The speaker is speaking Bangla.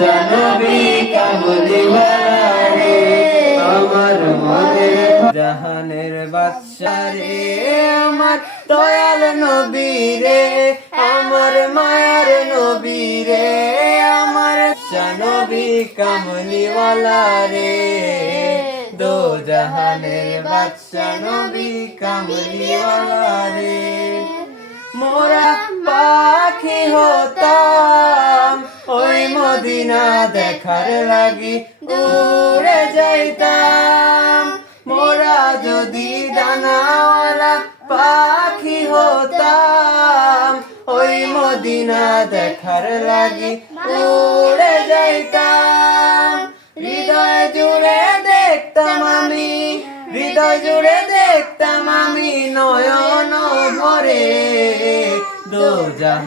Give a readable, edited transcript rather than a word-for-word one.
নবী কামলিওয়ালা রে, আমার মনের জাহানের বাদশা রে, আমার দয়াল নবী রে, আমার মায়ার নবী রে, আমার নবী কামলিওয়ালা রে, দো জাহানের বাদশা নবী কামলিওয়ালা রে। মোরা পাখি হতাম ওই মদিনা দেখার লাগি উড়ে যাইতাম, মোরা যদি দানাওয়ালা পাখি হতাম ওই মদিনা দেখার লাগি উড়ে যাইতাম। হৃদয় জুড়ে দেখতাম আমি, হৃদয় জুড়ে দেখতাম আমি নয়ন ভরে দো জাহান